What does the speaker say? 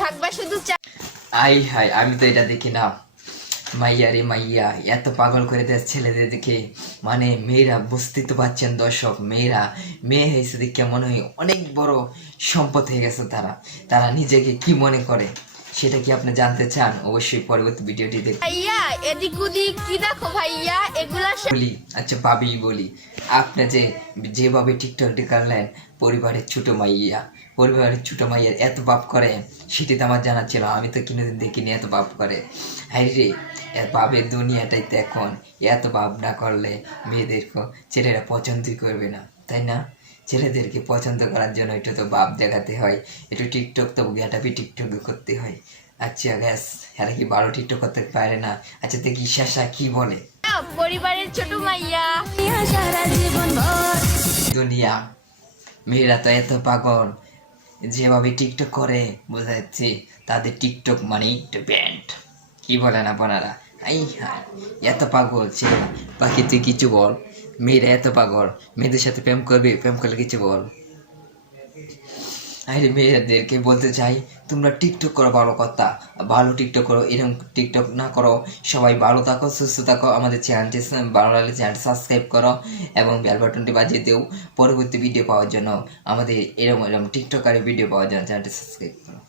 থাকবে শুধু I high, আমি তো এটা দেখি না। মাইয়া রে মাইয়া, এত পাগল করে দেয় ছেলেদের দেখে। মানে মেয়েরা, বুঝতেই তো পারছেন দর্শক, মেয়েরা মেয়ে হয়েছে দেখে মনে হয় অনেক বড় সম্পদ হয়ে গেছে। তারা তারা নিজেকে কি মনে করে সেটা কি আপনি জানতে চান? অবশ্যই পরবর্তী ভিডিওটি দেখুন। ভাইয়া এদিক ওদিক কি দেখো ভাইয়া এগুলা বলি, আচ্ছা ভাবি বলি, আপনি যে যেভাবে টিকটকটি করলেন, পরিবারের ছোট মাইয়া, পরিবারের ছোট মাইয়ার এত পাপ করে, সেটি তো আমার জানা ছিল। আমি তো কোনোদিন দেখিনি এত পাপ করে। হাই রে, পাপের দুনিয়াটাই তো এখন। এত পাপ না করলে মেয়েদেরকে ছেলেরা পছন্দই করবে না, তাই না? ছেলেদেরকে পছন্দ করার জন্য একটু তো ভাব দেখাতে হয়, একটু টিকটক তো গেটাপি টিকটক করতে হয়। আচ্ছা গ্যাস, এরা কি ভালো টিকটক করতে পারে না? আচ্ছা দেখি শেষা কি বলে। পরিবারের ছোট মাইয়া দুনিয়া, মেয়েরা তো এত পাগল, যেভাবে টিকটক করে বোঝা যাচ্ছে তাদের টিকটক মানে ব্যান্ড। কি বলেন আপনারা? আই হাই, এত পাগল ছেলেরা। বাকি তুই কিছু বল, মেয়েরা এত পাগল, মেয়েদের সাথে প্রেম করবে, প্রেম করলে কিছু বল। আরে মেয়েদেরকে বলতে চাই, তোমরা টিকটক করো ভালো কথা, ভালো টিকটক করো, এরকম টিকটক না করো। সবাই ভালো থাকো, সুস্থ থাকো। আমাদের চ্যানেলটি ভালো লাগলে চ্যানেলটি সাবস্ক্রাইব করো এবং বেল বাটনটি বাজিয়ে দেও পরবর্তী ভিডিও পাওয়ার জন্য। আমাদের এরকম টিকটকারের ভিডিও পাওয়ার জন্য চ্যানেলটি সাবস্ক্রাইব করো।